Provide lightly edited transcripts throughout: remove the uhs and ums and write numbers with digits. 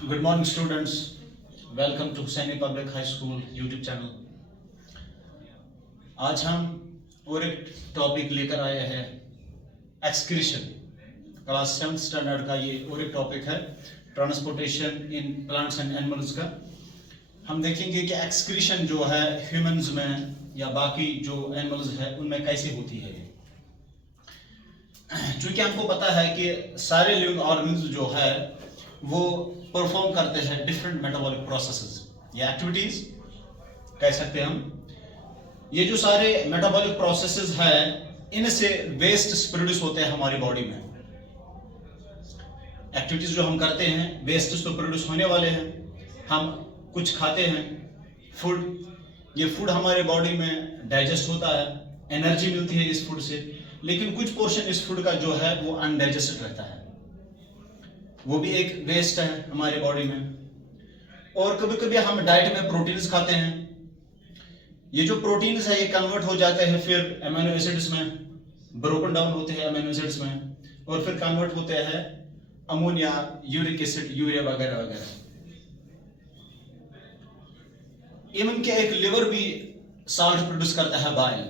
Good morning, students. Welcome to Husaini Public High School YouTube channel. आज हम और एक टॉपिक लेकर आए हैं एक्सक्रीशन। क्लास 7th स्टैंडर्ड का ये और एक टॉपिक है transportation in plants and animals का। हम देखेंगे कि एक्सक्रीशन जो है ह्यूमंस में या बाकी जो एनिमल्स है उनमें कैसे होती है। चूंकि हमको पता है कि सारे लिविंग ऑर्गन्स जो है वो परफॉर्म करते हैं डिफरेंट मेटाबॉलिक प्रोसेसेस या एक्टिविटीज कह सकते हैं हम। ये जो सारे मेटाबॉलिक प्रोसेसेस है इनसे वेस्ट प्रोड्यूस होते हैं हमारी बॉडी में। एक्टिविटीज जो हम करते हैं वेस्ट तो प्रोड्यूस होने वाले हैं। हम कुछ खाते हैं फूड, ये फूड हमारे बॉडी में डाइजेस्ट होता है, एनर्जी मिलती है इस फूड से, लेकिन कुछ पोर्शन इस फूड का जो है वो अनडाइजेस्टेड रहता है, वो भी एक वेस्ट है हमारे बॉडी में। और कभी कभी हम डाइट में प्रोटीन्स खाते हैं, ये जो प्रोटीन्स है ये कन्वर्ट हो जाते हैं फिर अमीनो एसिड्स में, ब्रोकन डाउन होते हैं अमीनो एसिड्स में और फिर कन्वर्ट होते हैं अमोनिया, यूरिक एसिड, यूरिया वगैरह वगैरह। इवन के एक लिवर भी साल्ट प्रोड्यूस करता है, बाइल।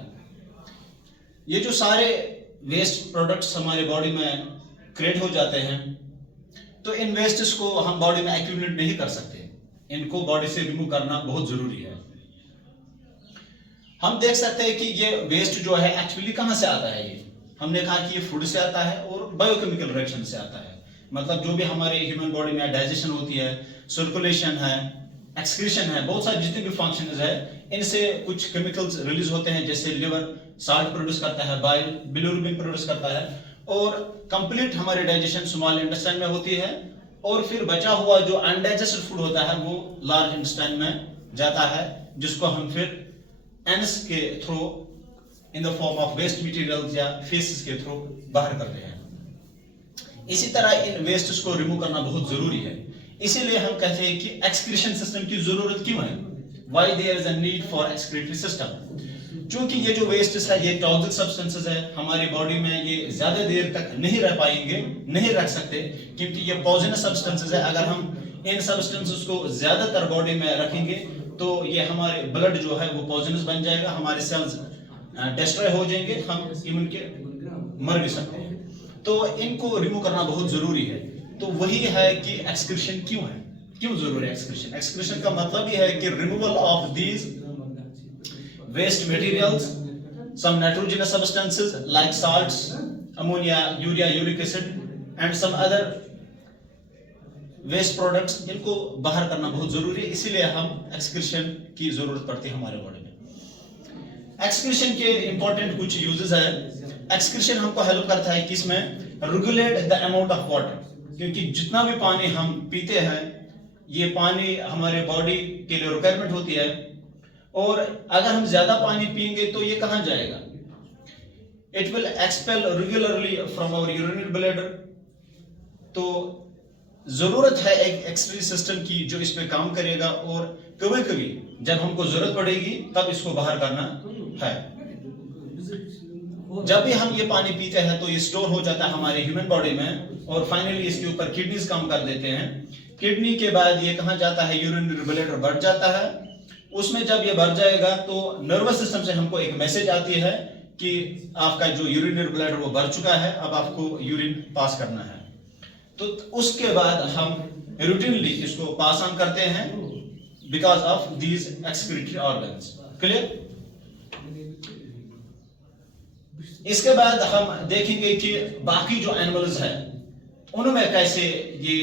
ये जो सारे वेस्ट प्रोडक्ट्स हमारे बॉडी में क्रिएट हो जाते हैं तो इन वेस्ट्स को हम बॉडी में एक्यूमुलेट नहीं कर सकते, इनको बॉडी से रिमूव करना बहुत जरूरी है। हम देख सकते हैं कि ये वेस्ट जो है एक्चुअली कहां से आता है। ये हमने कहा कि ये फूड से आता है और बायोकेमिकल रिएक्शन से आता है। मतलब जो भी हमारे ह्यूमन बॉडी में डाइजेशन होती है, सर्कुलेशन है, एक्सक्रीशन है, बहुत सारे जितने भी फंक्शंस है इनसे कुछ केमिकल्स रिलीज होते हैं। जैसे लिवर साल्ट प्रोड्यूस करता है, बाइल बिलिरुबिन प्रोड्यूस करता है और कंप्लीट हमारी डाइजेशन स्मॉल इंटेस्टाइन में होती है और फिर बचा हुआ जो अनडाइजेस्टेड फूड होता है वो लार्ज इंटेस्टाइन में जाता है, जिसको हम फिर एनस के through in the form of waste materials या फेसेस के थ्रू बाहर करते हैं। इसी तरह इन वेस्ट्स को रिमूव करना बहुत जरूरी है। इसीलिए हम कहते हैं कि एक्सक्रीशन सिस्टम की जरूरत क्यों है, why there is a need for excretory system. क्योंकि ये जो वेस्ट है ये टॉक्सिक सब्सटेंसेस है, हमारी बॉडी में ये ज्यादा देर तक नहीं रह पाएंगे, नहीं रख सकते, क्योंकि ये पॉइजनस सब्सटेंसेस है। अगर हम इन सब्सटेंसेस को ज्यादातर बॉडी में रखेंगे तो ये हमारे ब्लड जो है वो पॉइजनस बन जाएगा, हमारे सेल्स डिस्ट्रॉय हो जाएंगे, हम इवन के मर भी सकते हैं। तो इनको रिमूव करना बहुत जरूरी है। तो वही है कि एक्सक्रीशन क्यों है, क्यों जरूरी है एक्सक्रीशन। एक्सक्रीशन का मतलब ये है कि removal of these waste materials, some nitrogenous substances like salts, ammonia, urea, uric acid and some other waste products, इनको बाहर करना बहुत जरूरी है। इसीलिए हम एक्सक्रीशन की जरूरत पड़ती है हमारे बॉडी में। एक्सक्रीशन के इंपॉर्टेंट कुछ यूजेस है। एक्सक्रीशन हमको हेल्प करता है किसमें, regulate the amount of water, क्योंकि जितना भी पानी हम पीते हैं ये पानी हमारे बॉडी के लिए रिक्वायरमेंट होती है और अगर हम ज्यादा पानी पिएंगे तो ये कहां जाएगा, it will expel regularly from our urinary bladder. तो जरूरत है एक एक्सक्रीटरी सिस्टम की जो इस पे काम करेगा और कभी कभी जब हमको जरूरत पड़ेगी तब इसको बाहर करना है। जब भी हम ये पानी पीते हैं तो ये स्टोर हो जाता है हमारे ह्यूमन बॉडी में और फाइनली इसके ऊपर किडनीज काम कर देते हैं। किडनी के बाद ये कहां जाता है, यूरिनरी ब्लैडर बढ़ जाता है। उसमें जब ये बढ़ जाएगा तो नर्वस सिस्टम से हमको एक मैसेज आती है कि आपका जो यूरिनरी ब्लैडर वो बढ़ चुका है, अब आपको यूरिन पास करना है। तो उसके बाद हम रूटीनली इसको पास ऑन करते हैं because of these excretory organs. Clear. इसके बाद हम देखेंगे कि बाकी जो एनिमल्स है उनमें कैसे ये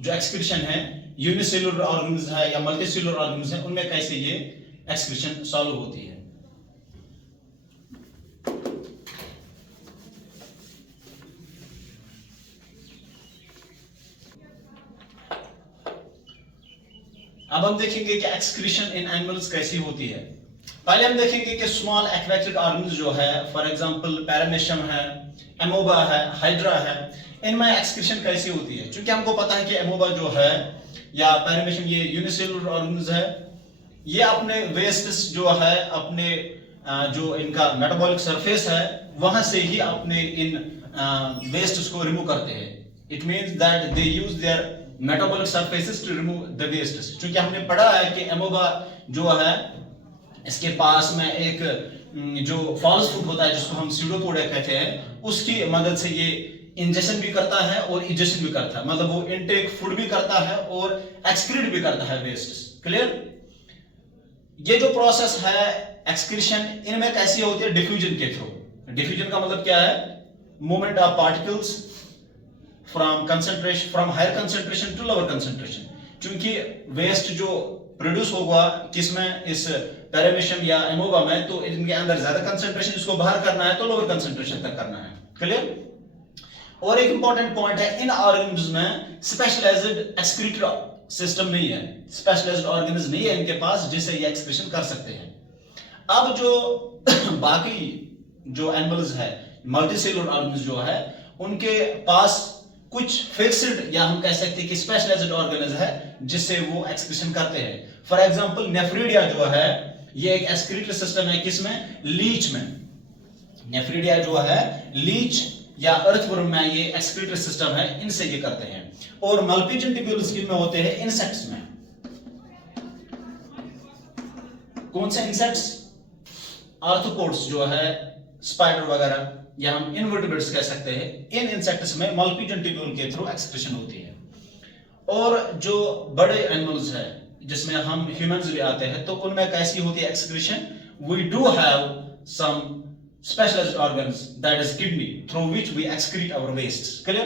जो एक्सक्रीशन है, यूनिसेलुलर ऑर्गन्स है या मल्टीसेलुलर ऑर्गन्स है, उनमें कैसे ये एक्सक्रीशन सॉल्व होती है। अब हम देखेंगे कि एक्सक्रीशन इन एनिमल्स कैसी होती है। पहले हम देखेंगे कि स्मॉल एक्वेटिक ऑर्गन्स जो है, फॉर एग्जांपल पैरामेशियम है, एमोबा है, हाइड्रा है, इनमें एक्सक्रीशन कैसी होती है। क्योंकि हमको पता है कि एमोबा जो है या पैरामेशियम ये यूनिसेलुलर ऑर्गन्स है, ये अपने वेस्ट्स जो है अपने जो इनका मेटाबॉलिक सरफेस है वहां से ही अपने इन वेस्ट्स को रिमूव करते हैं। It means that they use their metabolic surfaces to remove the waste. क्योंकि हमने पढ़ा है कि एमोबा जो है इसके पास में एक जो फॉल्स फूड होता है जिसको हम स्यूडोपोडिया कहते हैं, उसकी मदद से ये इंजेक्शन भी करता है और इजेक्शन भी करता है, मतलब वो इनटेक फूड भी करता है और एक्सक्रीट भी करता है वेस्ट। क्लियर? ये जो प्रोसेस है एक्सक्रीशन, इनमें कैसी होती है? डिफ्यूजन के थ्रू। डिफ्यूजन का मतलब क्या है? Movement of particles from higher concentration to lower concentration. क्योंकि वेस्ट जो प्रोड्यूस होगा किसमें? इस पैरामीशियम या एमोबा में, तो इनके अंदर ज्यादा कंसेंट्रेशन, इसको बाहर करना है तो लोअर कंसेंट्रेशन तक करना है। क्लियर? और एक इंपॉर्टेंट पॉइंट है, इन ऑर्गेनिज्म में स्पेशलाइज्ड एक्सक्रीटरी सिस्टम नहीं है, स्पेशलाइज्ड ऑर्गेनिज्म नहीं है इनके पास जिससे ये एक्सक्रीशन कर सकते हैं। अब जो बाकी जो एनिमल्स है, मल्टीसेलुलर ऑर्गेनिज्म जो है, उनके पास कुछ फिक्स्ड या हम कह सकते हैं कि स्पेशलाइज्ड ऑर्गेनिज्म है जिससे वो एक्सक्रीशन करते हैं। फॉर एग्जांपल नेफ्रिडिया जो है, ये एक एक्सक्रीटरी सिस्टम है किसमें? लीच में। नेफ्रिडिया जो है लीच या अर्थवर्म में ये एक्सक्रीटरी सिस्टम है, इनसे ये करते हैं। और मल्टीपिजन टिब्यूल्स में होते हैं इंसेक्ट्स में। कौन से इंसेक्ट्स? आर्थ्रोपोड्स जो है, स्पाइडर वगैरह, या हम इनवर्टिब्रेट्स कह सकते हैं, इन इंसेक्ट्स में मल्टीपिजन टिब्यूल के थ्रू एक्सक्रीशन होती है। और जो बड़े एनिमल्स है जिसमें हम ह्यूमंस भी आते हैं, तो उनमें कैसी होती है excretion? We do have some specialized organs, that is kidney, through which we excrete our wastes. Clear?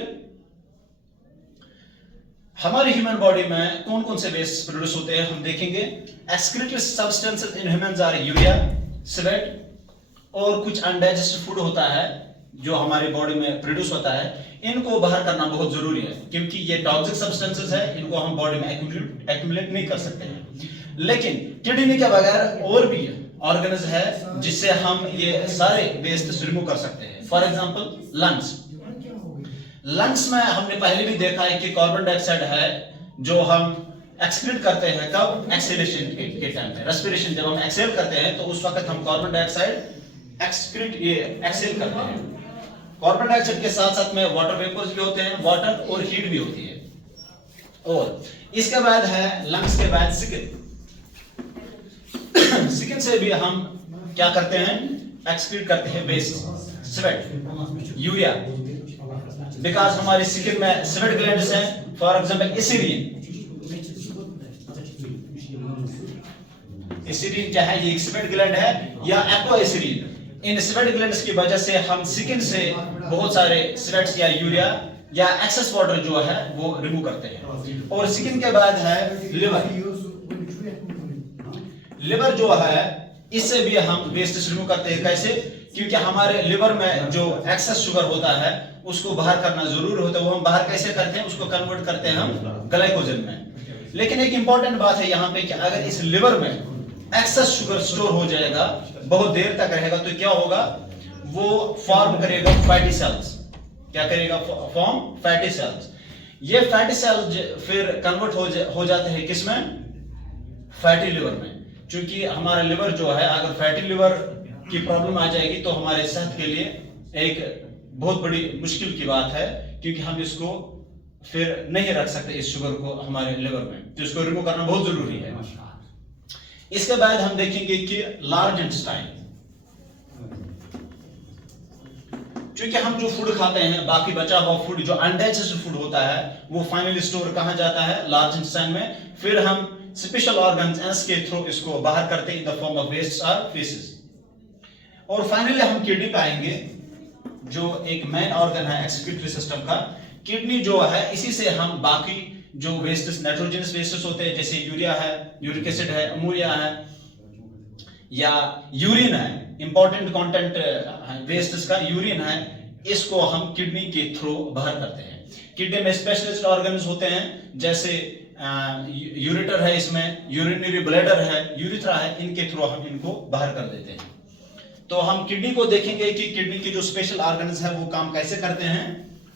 हमारी ह्यूमन बॉडी में कौन कौन से वेस्ट प्रोड्यूस होते हैं हम देखेंगे। Excretory substances in humans are urea, sweat, और कुछ अनडाइजेस्टेड फूड होता है जो हमारी बॉडी में प्रोड्यूस होता है। इनको बाहर करना बहुत जरूरी है क्योंकि ये टॉक्सिक सब्सटेंसेस है, इनको हम बॉडी में एक्यूमुलेट नहीं कर सकते हैं। लेकिन किडनी के बगैर और भी ऑर्गन्स है जिससे हम ये सारे वेस्ट रिमूव कर सकते हैं। For example lungs. लंग्स में हमने पहले भी देखा है कि कार्बन डाइऑक्साइड है जो हम एक्सक्रीट करते हैं। कब? एक्सेलेशन के टाइम पे, रेस्पिरेशन, जब हम एक्सेल करते हैं तो उस वक्त हम कार्बन डाइऑक्साइड एक्सेल करते हैं। कार्बन डाइऑक्साइड के साथ साथ में वाटर वेपर्स भी होते हैं, वाटर और हीट भी होती है। और इसके बाद है लंग्स के बाद स्किन। स्किन से भी हम क्या करते हैं? एक्सक्रीट करते हैं वेस्ट, स्वेट, यूरिया, बिकॉज हमारी स्किन में स्वेट ग्लैंड्स हैं। फॉर एग्जांपल एसिरिन क्या है? ये स्वेट ग्लैंड है, या एक्वाएसिरिन। इन स्वेट ग्लैंड्स की वजह से हम स्किन से बहुत सारे स्वेट्स या यूरिया या एक्सेस वाटर जो है वो रिमूव करते हैं। और स्किन के बाद है लिवर। लिवर जो है इससे भी हम वेस्ट रिमूव करते हैं। कैसे? क्योंकि हमारे लिवर में जो एक्सेस शुगर होता है उसको बाहर करना जरूरी होता है। वो हम बाहर कैसे करते हैं? उसको कन्वर्ट करते हैं हम ग्लाइकोजन में। लेकिन एक इंपॉर्टेंट बात है यहाँ पे कि अगर इस लिवर में एक्सेस शुगर स्टोर हो जाएगा, बहुत देर तक रहेगा, तो क्या होगा? वो फॉर्म करेगा फैटी सेल्स। क्या करेगा? Form fatty cells. ये फैटी सेल्स फिर कन्वर्ट हो जाते हैं किसमें? फैटी लिवर में। क्योंकि हमारा लिवर जो है, अगर फैटी लिवर की प्रॉब्लम आ जाएगी तो हमारे सेहत के लिए एक बहुत बड़ी मुश्किल की बात है, क्योंकि हम इसको फिर नहीं रख सकते इस शुगर को हमारे लिवर में, तो इसको रिमूव करना बहुत जरूरी है। इसके बाद हम देखेंगे कि लार्ज इंटेस्टाइन। क्योंकि हम जो फूड खाते हैं, बाकी बचा हुआ फूड जो अनडाइजेस्टेड फूड होता है, वो फाइनली स्टोर कहां जाता है? लार्ज इंटेस्टाइन में। फिर हम स्पेशल ऑर्गन्स के थ्रू इसको बाहर करते हैं in the form of waste और फेसेस। और फाइनली हम किडनी पे आएंगे, जो एक मेन ऑर्गन है एक्सक्रीटरी सिस्टम का। किडनी जो है, इसी से हम बाकी जो वेस्टेस, नाइट्रोजनस वेस्टेस होते हैं, जैसे यूरिया है, यूरिक एसिड है, अमोनिया है, या यूरिन है, इंपॉर्टेंट कंटेंट वेस्टेस का यूरिन है, इसको हम किडनी के थ्रू बाहर करते हैं। किडनी में स्पेशलिस्ट ऑर्गन्स होते हैं, जैसे यूरेटर है, इसमें यूरिनरी ब्लैडर है, यूरिथ्रा है, इनके थ्रू हम इनको बाहर कर देते हैं। तो हम किडनी को देखेंगे कि किडनी के जो स्पेशल ऑर्गन्स है वो काम कैसे करते हैं,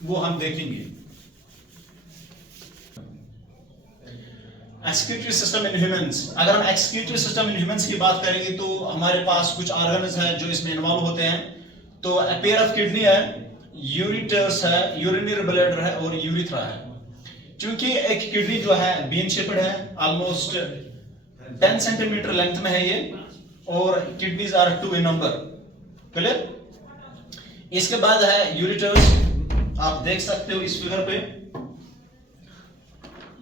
वो हम देखेंगे। Excretory system in humans. अगर हम एक्सक्रीटरी सिस्टम इन ह्यूमंस की बात करेंगे तो हमारे पास कुछ ऑर्गन्स हैं जो इसमें इन्वॉल्व होते हैं। तो पेयर ऑफ किडनी है, यूरिटर्स है, यूरिनरी ब्लैडर है और यूरिथ्रा है। क्योंकि एक किडनी जो है बीन शेप्ड है, ऑलमोस्ट 10 सेंटीमीटर लेंथ में है ये, और kidneys are 2 in number. Clear? इसके बाद है यूरेटर्स, आप देख सकते हो इस फिगर पे,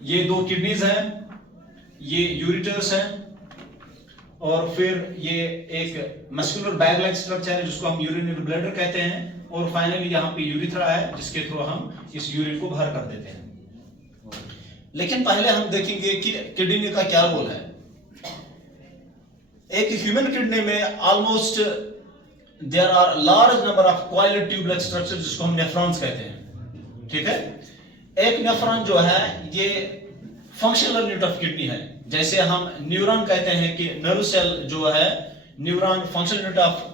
ये 2 किडनीज हैं, ये यूरेटर्स है, और फिर ये एक मस्कुलर बैग लाइक स्ट्रक्चर है जिसको हम यूरिनरी ब्लैडर कहते हैं, और फाइनली यहाँ पे यूरिथ्रा है जिसके थ्रू हम इस यूरिन को बाहर कर देते हैं। लेकिन पहले हम देखेंगे कि किडनी का क्या रोल है। एक ह्यूमन किडनी में almost there are large number of coiled tube like structure जिसको हम नेफ्रॉन्स कहते हैं। ठीक है? एक नेफ्रॉन जो है ये फंक्शनल यूनिट ऑफ किडनी है। जैसे हम न्यूरॉन कहते हैं कि नर्व सेल जो है, neuron functional unit of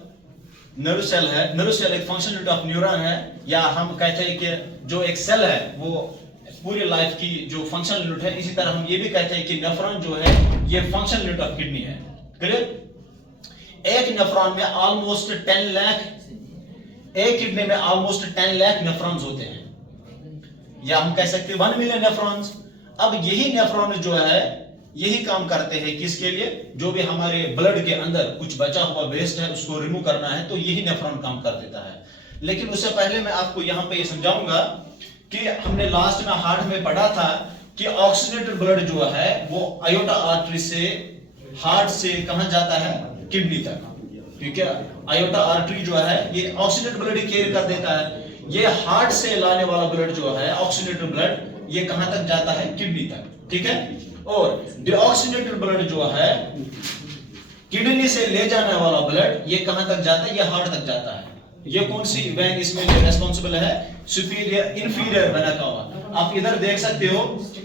nerve cell है, नर्व सेल एक फंक्शनल यूनिट ऑफ न्यूरॉन है, या हम कहते हैं कि जो एक सेल है वो पूरी लाइफ की जो फंक्शनल यूनिट है, इसी तरह हम ये भी कहते हैं कि नेफ्रॉन जो है ये फंक्शनल यूनिट ऑफ किडनी है। क्लियर? एक नेफ्रॉन में ऑलमोस्ट 10 लाख, एक किडनी में ऑलमोस्ट 10 लाख नेफ्रॉन्स होते हैं, या हम कह सकते हैं 1 मिलियन नेफ्रॉन्स। अब यही नेफ्रॉन जो है यही काम करते हैं किसके लिए, जो भी हमारे ब्लड के अंदर कुछ बचा हुआ वेस्ट है उसको रिमूव करना है, तो यही नेफ्रॉन काम कर देता है। लेकिन उससे पहले मैं आपको यहाँ पे ये समझाऊंगा कि हमने लास्ट में हार्ट में पढ़ा था कि ऑक्सीजनेटेड ब्लड जो है वो आयोटा आर्टरी से हार्ट से कहां जाता है, किडनी तक। ठीक है? आयोटा आर्टरी जो है ये ऑक्सीजनेटेड ब्लड कैरी कर देता है, ये हार्ट से लाने वाला ब्लड जो है ऑक्सीजनेटेड ब्लड ये कहां तक जाता है, किडनी तक। ठीक है? और डिऑक्सीजनेटेड ब्लड जो है किडनी से ले जाने वाला ब्लड ये कहां तक जाता है, ये हार्ट तक जाता है। ये कौन सी वेन इसमें रेस्पॉन्सिबल है, सुपीरियर इंफीरियर वेना कावा। आप इधर देख सकते हो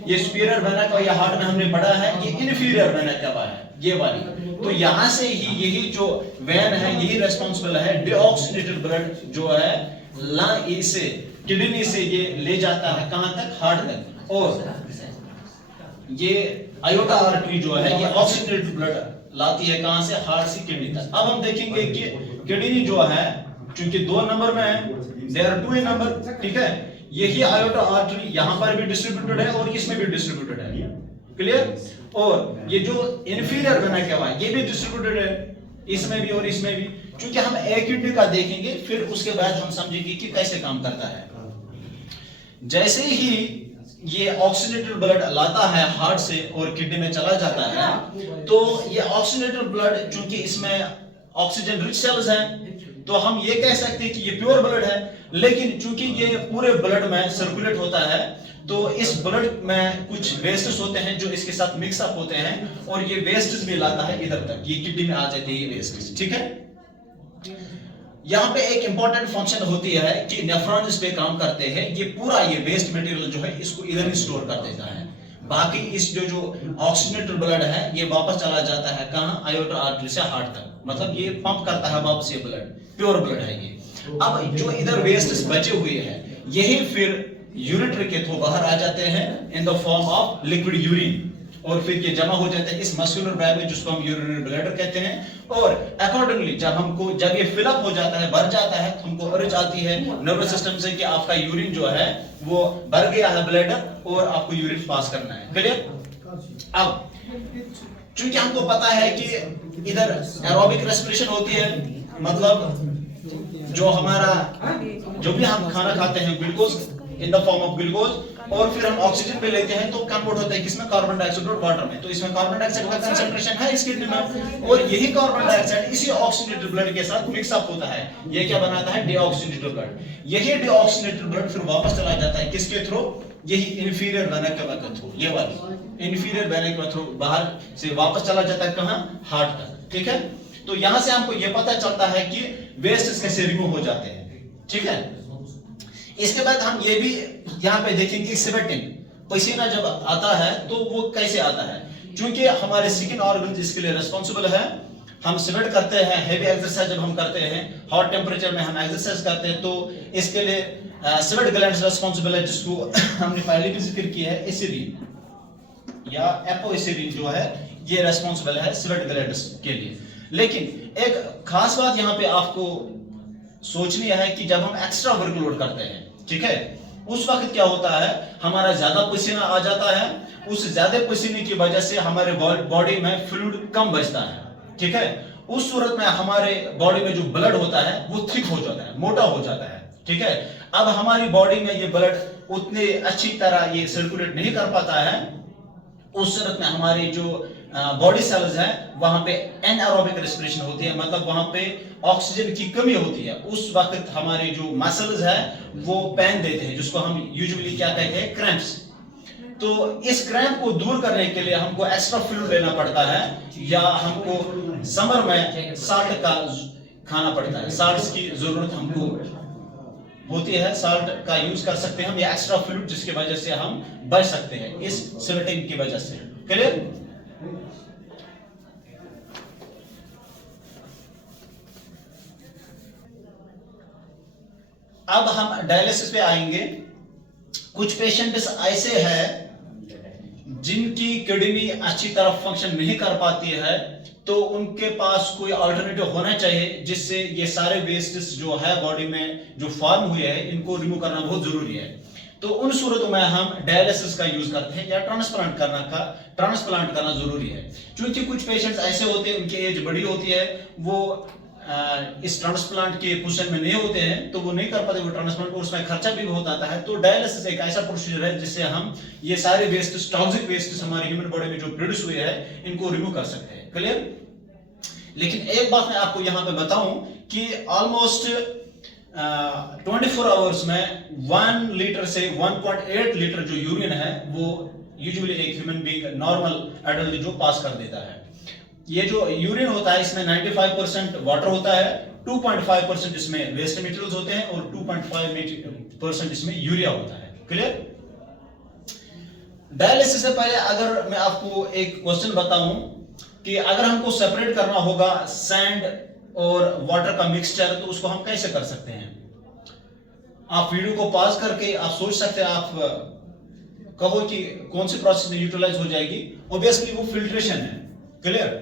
ये सुपीरियर वेना कावा, ये हार्ट में हमने पढ़ा है, ये इंफीरियर वेना कावा है ये वाली। तो यहां से ही यही जो वेन है यही रेस्पॉन्सिबल है, डिऑक्सीजनेटेड ब्लड जो है ला इसे किडनी से ये ले जाता है कहां तक, हार्ट तक। और ये आयोटा आर्टरी जो है ये ऑक्सीजनेटेड ब्लड लाती है कहां से, हार्ट से किडनी तक। अब हम देखेंगे कि किडनी जो है क्योंकि 2 नंबर में है, देयर आर 2 इन नंबर। ठीक है? यही आयोटा आर्टरी यहां पर भी डिस्ट्रीब्यूटेड है और इसमें भी डिस्ट्रीब्यूटेड है। क्लियर? और ये जो इंफीरियर वेना कावा ये भी डिस्ट्रीब्यूटेड है, इसमें भी और इसमें भी। क्योंकि हम एक किडनी का देखेंगे फिर उसके बाद हम समझेंगे कि कैसे काम करता है। जैसे ही ये ऑक्सीजनेटेड ब्लड लाता है हार्ट से और किडनी में चला जाता है, तो ये ऑक्सीजनेटेड ब्लड चूंकि इसमें ऑक्सीजन रिच सेल्स हैं तो हम ये कह सकते हैं कि ये प्योर ब्लड है। लेकिन चूंकि ये पूरे ब्लड में सर्कुलेट होता है तो इस ब्लड में कुछ वेस्ट्स होते हैं जो इसके साथ मिक्स अप होते हैं, और ये वेस्ट्स भी लाता है इधर तक, ये किडनी में आ जाते हैं ये वेस्ट्स। ठीक है? यहाँ पे एक इंपॉर्टेंट फंक्शन होती है कि नेफ्रॉन इस पे काम करते हैं, ये पूरा ये वेस्ट मटेरियल जो है इसको इधर ही स्टोर कर देता है। बाकी इस जो ऑक्सीजनेटेड ब्लड है ये वापस चला जाता है कहां, आयोटा आर्टरी से हार्ट तक। मतलब ये पंप करता है वापस ये ब्लड, प्योर ब्लड है ये। अब जो इधर वेस्ट बचे हुए हैं यही फिर यूरिट्री के थ्रू बाहर आ जाते हैं in the form of liquid urine, और फिर ये जमा हो जाते हैं इस मस्कुलर बैग में जिसको हम यूरिनरी ब्लैडर कहते हैं। और अकॉर्डिंगली जब ये फिलअप हो जाता है, भर जाता है, तो हमको अर्ज आती है नर्वस सिस्टम से कि आपका यूरिन जो है वो भर गया है ब्लैडर और आपको यूरिन पास करना है। क्लियर? अब चूंकि हमको पता है कि इधर एरोबिक रेस्पिरेशन होती है, मतलब जो हमारा जो भी हम खाना खाते हैं glucose in the form of glucose, और फिर हम ऑक्सीजन पे लेते हैं तो कन्वर्ट होता है किसमें, कार्बन डाइऑक्साइड और वाटर में। तो इसमें कार्बन डाइऑक्साइड का कंसंट्रेशन है इस किडनी में, और यही कार्बन डाइऑक्साइड इसी ऑक्सीजनेटेड ब्लड के साथ मिक्स अप होता है, ये क्या बनाता है, डीऑक्सीजनेटेड ब्लड। यही डीऑक्सीजनेटेड ब्लड फिर वापस चला जाता है किसके थ्रू, यही इंफीरियर वेना कावा के थ्रू, ये वाली इंफीरियर वेना के थ्रू बाहर से वापस चला जाता है कहां, हार्ट तक। ठीक है? तो यहां से हमको ये पता चलता है कि वेस्ट कैसे रिमूव हो जाते हैं। ठीक है? इसके बाद हम ये भी यहाँ पे देखेंगे स्वेटिंग, पसीना जब आता है तो वो कैसे आता है। क्योंकि हमारे स्किन ऑर्गन इसके लिए रिस्पॉन्सिबल है, हम स्वेट करते हैं, हेवी एक्सरसाइज जब हम करते हैं, हॉट टेम्परेचर में हम एक्सरसाइज करते हैं, तो इसके लिए स्वेट ग्लैंड्स रिस्पॉन्सिबल है, जिसको हमने पहले भी जिक्र किया है, एसिडिन या एपोएसिडिन जो है ये रिस्पॉन्सिबल है स्वेट ग्लैंड्स के लिए। लेकिन एक खास बात यहाँ पे आपको सोचनी है कि जब हम एक्स्ट्रा वर्कलोड करते हैं, ठीक है, उस वक्त क्या होता है, हमारा ज्यादा पसीना आ जाता है, उस ज्यादा पसीने की वजह से हमारे बॉडी में फ्लूइड कम बचता है, ठीक है। उस सूरत में हमारे बॉडी में जो ब्लड होता है वो थिक हो जाता है, मोटा हो जाता है, ठीक है। अब हमारी बॉडी में ये ब्लड उतने अच्छी तरह ये सर्कुलेट नहीं कर पाता है। उस सूरत में हमारी जो बॉडी सेल्स है वहां पे एनारोबिक रेस्पिरेशन होती है, मतलब वहां पे ऑक्सीजन की कमी होती है। उस वक्त हमारे जो मसल्स है वो पेन देते हैं, जिसको हम यूजुअली क्या कहते हैं, क्रैम्प्स। तो इस क्रैम्प को दूर करने के लिए हमको एक्स्ट्रा फ्लूइड लेना पड़ता है, या हमको समर में साल्ट का खाना पड़ता है, साल्ट की जरूरत हमको होती है, साल्ट का यूज कर सकते हैं हम, या एक्स्ट्रा फ्लूइड जिसकी वजह से हम बच सकते हैं इस स्वेटिंग की वजह से। क्लियर? अब हम डायलिसिस पे आएंगे। कुछ पेशेंट्स ऐसे हैं जिनकी किडनी अच्छी तरह फंक्शन नहीं कर पाती है, तो उनके पास कोई अल्टरनेटिव होना चाहिए जिससे ये सारे वेस्ट्स जो है बॉडी में जो फॉर्म हुए हैं इनको रिमूव करना बहुत जरूरी है। तो उन सूरतों में हम डायलिसिस का यूज करते हैं, या ट्रांसप्लांट करना जरूरी है। क्योंकि कुछ पेशेंट्स ऐसे होते हैं, उनकी एज बड़ी होती है, वो इस ट्रांसप्लांट के पोजीशन में नहीं होते हैं, तो वो नहीं कर पाते वो ट्रांसप्लांट, और उसमें खर्चा भी बहुत आता है। तो डायलिसिस एक ऐसा प्रोसीजर है जिससे हम ये सारे वेस्ट्स, टॉक्सिक वेस्ट्स हमारे ह्यूमन बॉडी में जो प्रोड्यूस हुए हैं इनको रिमूव कर सकते हैं। क्लियर? लेकिन एक बात मैं आपको यहां पे बताऊं कि ऑलमोस्ट 24 आवर्स में 1 लीटर से 1.8 लीटर जो यूरिन है वो यूजुअली एक ह्यूमन बीइंग नॉर्मल एडल्ट जो पास कर देता है। ये जो यूरिन होता है इसमें 95% वाटर होता है, 2.5% इसमें वेस्ट मटेरियल्स होते हैं, और 2.5% इसमें यूरिया होता है। क्लियर? डायलिसिस से पहले अगर मैं आपको एक क्वेश्चन बताऊं कि अगर हमको सेपरेट करना होगा सैंड और वाटर का मिक्सचर, तो उसको हम कैसे कर सकते हैं? आप वीडियो को पॉज करके आप सोच सकते हैं, आप कहो कि कौन सी प्रोसेस में यूटिलाइज हो जाएगी। ऑब्वियसली वो फिल्ट्रेशन है। क्लियर?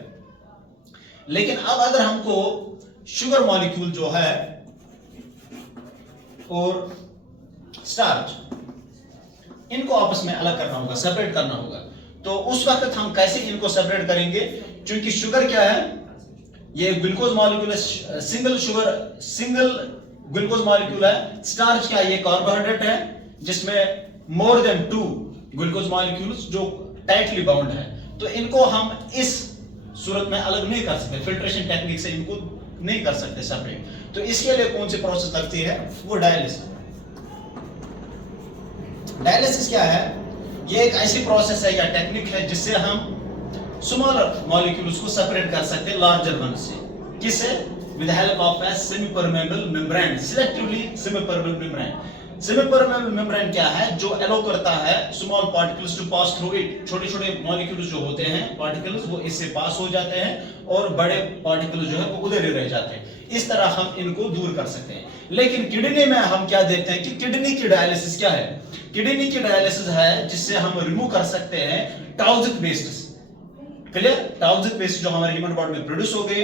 लेकिन अब अगर हमको शुगर मॉलिक्यूल जो है और स्टार्च, इनको आपस में अलग करना होगा, सेपरेट करना होगा, तो उस वक्त हम कैसे इनको सेपरेट करेंगे? क्योंकि शुगर क्या है, ये ग्लूकोज मॉलिक्यूल है, सिंगल ग्लूकोज मॉलिक्यूल है। स्टार्च क्या है, ये कार्बोहाइड्रेट है जिसमें मोर देन 2 ग्लूकोज मॉलिक्यूल्स जो टाइटली बाउंड है। तो इनको हम इस सूरत में अलग नहीं कर सकते, फिल्ट्रेशन टेक्निक से इनको नहीं कर सकते सेपरेट। तो इसके लिए कौन सी प्रोसेस लगती है, वो डायलिसिस। डायलिसिस क्या है? ये एक ऐसी प्रोसेस है या टेक्निक है जिससे हम स्मॉलर मॉलिक्यूल्स को सेपरेट कर सकते हैं लार्जर वन से। किससे? With help of a semi permeable membrane, selectively semi permeable membrane. Semi permeable membrane क्या है? जो अलाउ करता है small particles to pass through it. छोटे छोटे मॉलिक्यूल्स जो होते हैं, पार्टिकल्स, वो इससे पास हो जाते हैं, और बड़े पार्टिकल्स जो है वो उधर ही रह जाते हैं। इस तरह हम इनको दूर कर सकते हैं। लेकिन किडनी में हम क्या देखते हैं कि किडनी की डायलिसिस क्या है? किडनी की डायलिसिस है जिससे हम रिमूव कर सकते हैं toxic waste. Clear? Toxic waste जो हमारे ह्यूमन बॉडी में प्रोड्यूस हो गए,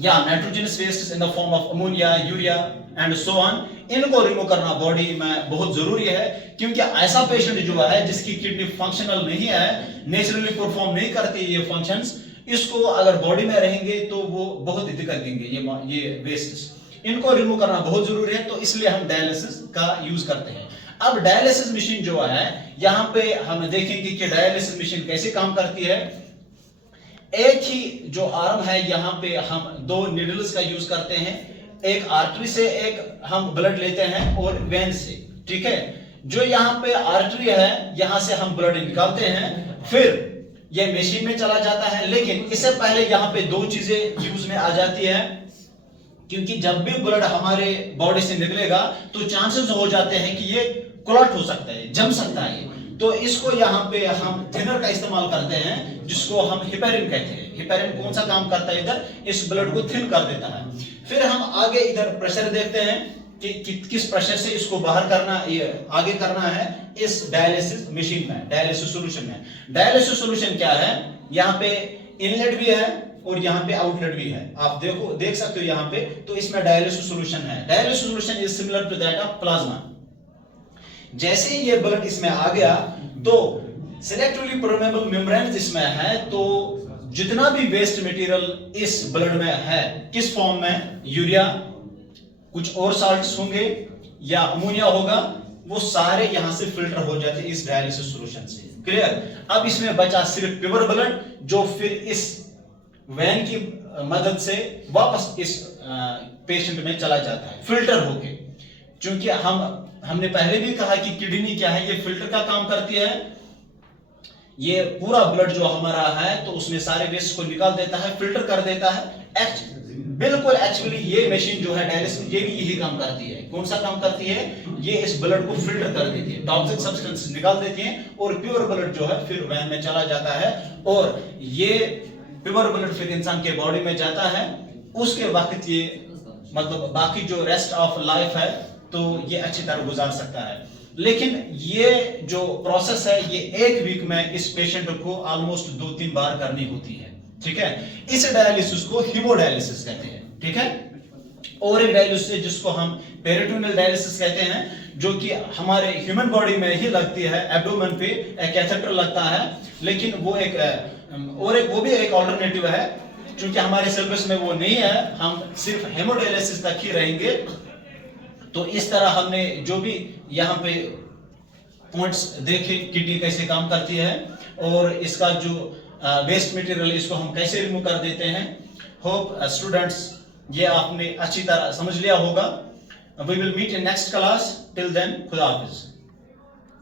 या nitrogenous waste in the form of ammonia, urea and so on, इनको रिमूव करना बॉडी में बहुत जरूरी है। क्योंकि ऐसा पेशेंट जो है जिसकी किडनी फंक्शनल नहीं है, नेचुरली परफॉर्म नहीं करती ये फंक्शंस, इसको अगर बॉडी में रहेंगे तो वो बहुत दिक्कत देंगे ये वेस्ट। इनको रिमूव करना बहुत जरूरी है, तो इसलिए हम डायलिसिस का यूज करते हैं। अब डायलिसिस मशीन जो है, यहां पे हम देखेंगे कि डायलिसिस मशीन कैसे काम करती है। एक ही जो आर्म है, यहां पे हम 2 नीडल्स का यूज करते हैं, एक आर्टरी से एक हम ब्लड लेते हैं और वेन से, ठीक है। जो यहाँ पे आर्टरी है, यहां से हम ब्लड निकालते हैं, फिर ये मशीन में चला जाता है। लेकिन इससे पहले यहाँ पे 2 चीजें यूज में आ जाती है, क्योंकि जब भी ब्लड हमारे बॉडी से निकलेगा तो चांसेस हो जाते हैं कि ये क्लॉट हो सकता है, जम सकता है। तो इसको यहाँ पे हम थिनर का इस्तेमाल करते हैं, जिसको हम हिपेरिन कहते हैं। हिपेरिन कौन सा काम करता है? इधर इस ब्लड को थिन कर देता है। फिर हम आगे इधर प्रेशर देखते हैं कि किस प्रेशर से इसको बाहर करना, ये आगे करना है इस डायलिसिस मशीन में, डायलिसिस सॉल्यूशन में। डायलिसिस सॉल्यूशन क्या है? यहाँ पे इनलेट भी है और यहाँ पे आउटलेट भी है, आप देख सकते हो यहाँ पे। तो इसमें डायलिसिस सॉल्यूशन है। Dialysis solution is similar to that of plasma. जैसे ही ये ब्लड इसमें आ गया तो सिलेक्टिवली परमेबल मेम्ब्रेन इसमें है, तो जितना भी वेस्ट मटेरियल इस ब्लड में है, किस फॉर्म में, यूरिया, कुछ और साल्ट्स होंगे या अमोनिया होगा, वो सारे यहां से फिल्टर हो जाते हैं इस डायलिसिस सॉल्यूशन से। क्लियर? अब इसमें बचा सिर्फ प्योर ब्लड, जो फिर इस वैन की मदद से वापस इस पेशेंट में चला जाता है फिल्टर होके। क्योंकि हमने पहले भी कहा कि किडनी क्या है, ये फिल्टर का काम करती है। ये पूरा ब्लड जो हमारा है तो उसमें सारे वेस्ट को निकाल देता है, फिल्टर कर देता है। बिल्कुल एक्चुअली ये मशीन जो है डायलिसिस, ये भी यही काम करती है। कौन सा काम करती है? ये इस ब्लड को फिल्टर कर देती है, टॉक्सिक सब्सटेंस निकाल देती है और प्योर ब्लड जो है फिर वैन में चला जाता है। और ये प्योर ब्लड फिर इंसान के बॉडी में जाता है। उसके वक्त ये मतलब बाकी जो रेस्ट ऑफ लाइफ है तो ये अच्छी तरह गुजार सकता है। लेकिन ये जो प्रोसेस है ये एक वीक में इस पेशेंट को ऑलमोस्ट 2-3 बार करनी होती है। ठीक है? इस डायलिसिस को हीमोडायलिसिस कहते हैं। ठीक है? और एक डायलिसिस जिसको हम पेरिटोनियल डायलिसिस कहते हैं, जो कि हमारे ह्यूमन बॉडी में ही लगती है, एब्डोमेन पे एक कैथेटर लगता है। लेकिन वो वो भी एक ऑल्टरनेटिव है, क्योंकि हमारे सिलेबस में वो नहीं है, हम सिर्फ हेमोडायलिसिस तक ही रहेंगे। तो इस तरह हमने जो भी यहाँ पे पॉइंट्स देखे, किडनी कैसे काम करती है और इसका जो वेस्ट मटेरियल इसको हम कैसे रिमूव कर देते हैं। होप स्टूडेंट्स ये आपने अच्छी तरह समझ लिया होगा। We will meet in next class. Till then खुदा हाफिज।